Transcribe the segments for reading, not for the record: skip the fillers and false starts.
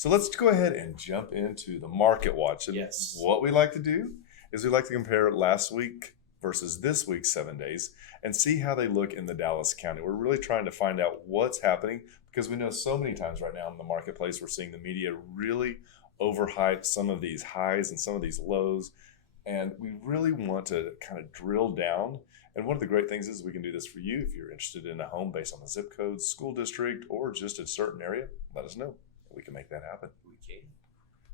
So let's go ahead and jump into the market watch. And Yes. what we like to do is we like to compare last week versus this week's 7 days and see how they look in the Dallas County. We're really trying to find out what's happening because we know so many times right now in the marketplace, we're seeing the media really overhype some of these highs and some of these lows. And we really want to kind of drill down. And one of the great things is we can do this for you. If you're interested in a home based on the zip code, school district, or just a certain area, let us know. We can make that happen. We can.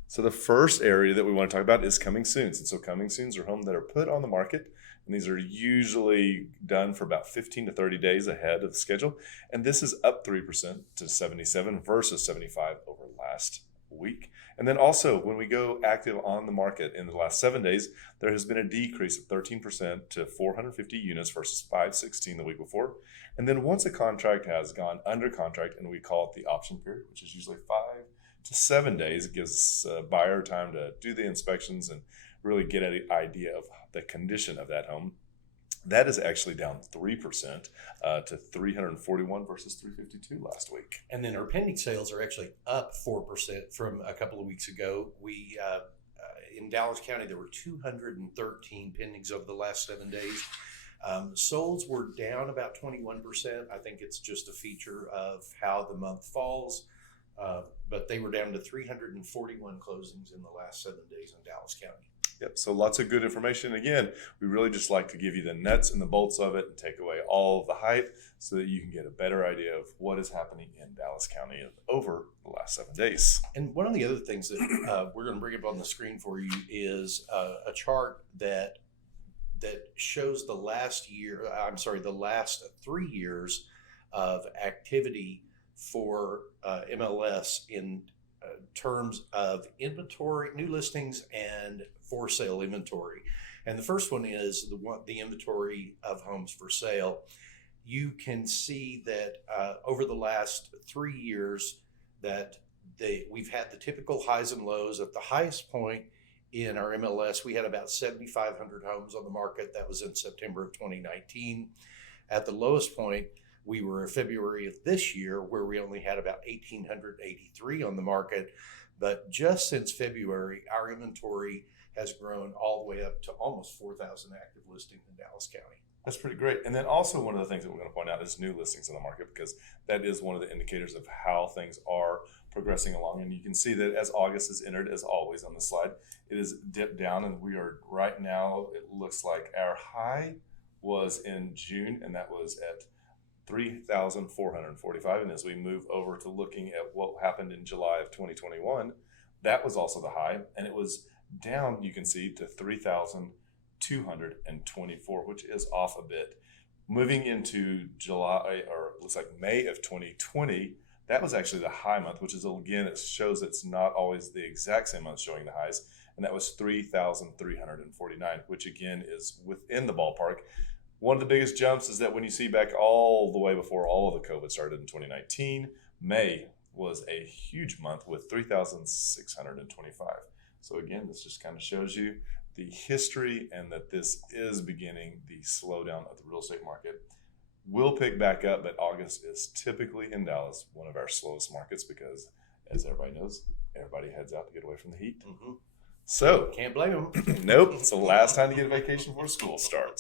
So the first area that we want to talk about is coming soons. And so coming soons are homes that are put on the market. And these are usually done for about 15 to 30 days ahead of the schedule. And this is up 3% to 77 versus 75 over last week. And then also when we go active on the market in the last 7 days, there has been a decrease of 13% to 450 units versus 516 the week before. And then once a contract has gone under contract, and we call it the option period, which is usually 5 to 7 days, it gives a buyer time to do the inspections and really get an idea of the condition of that home. That is actually down 3% to 341 versus 352 last week. And then our pending sales are actually up 4% from a couple of weeks ago. We in Dallas County, there were 213 pendings over the last 7 days. Solds were down about 21%. I think it's just a feature of how the month falls. But they were down to 341 closings in the last 7 days in Dallas County. Yep. So lots of good information. Again, we really just like to give you the nuts and the bolts of it and take away all of the hype so that you can get a better idea of what is happening in Dallas County over the last 7 days. And one of the other things that we're going to bring up on the screen for you is a chart that shows the last 3 years of activity for MLS in terms of inventory, new listings, and for sale inventory. And the first one is the inventory of homes for sale. You can see that over the last 3 years that we've had the typical highs and lows. At the highest point in our MLS, we had about 7,500 homes on the market. That was in September of 2019. At the lowest point, we were in February of this year, where we only had about 1,883 on the market. But just since February, our inventory has grown all the way up to almost 4,000 active listings in Dallas County. That's pretty great. And then also one of the things that we're going to point out is new listings in the market, because that is one of the indicators of how things are progressing along. And you can see that as August is entered, as always on the slide, it is dipped down, and we are right now, it looks like our high was in June, and that was at 3,445. And as we move over to looking at what happened in July of 2021, that was also the high, and it was down, you can see, to 3,224, which is off a bit. Moving into July, or it looks like May of 2020, that was actually the high month, which is, again, it shows it's not always the exact same month showing the highs, and that was 3,349, which again is within the ballpark. One of the biggest jumps is that when you see back all the way before all of the COVID started in 2019, May was a huge month with 3,625. So again, this just kind of shows you the history and that this is beginning the slowdown of the real estate market. Will pick back up, but August is typically in Dallas one of our slowest markets because, as everybody knows, everybody heads out to get away from the heat. Mm-hmm. So Can't blame them. nope, it's the last time to get a vacation before school starts.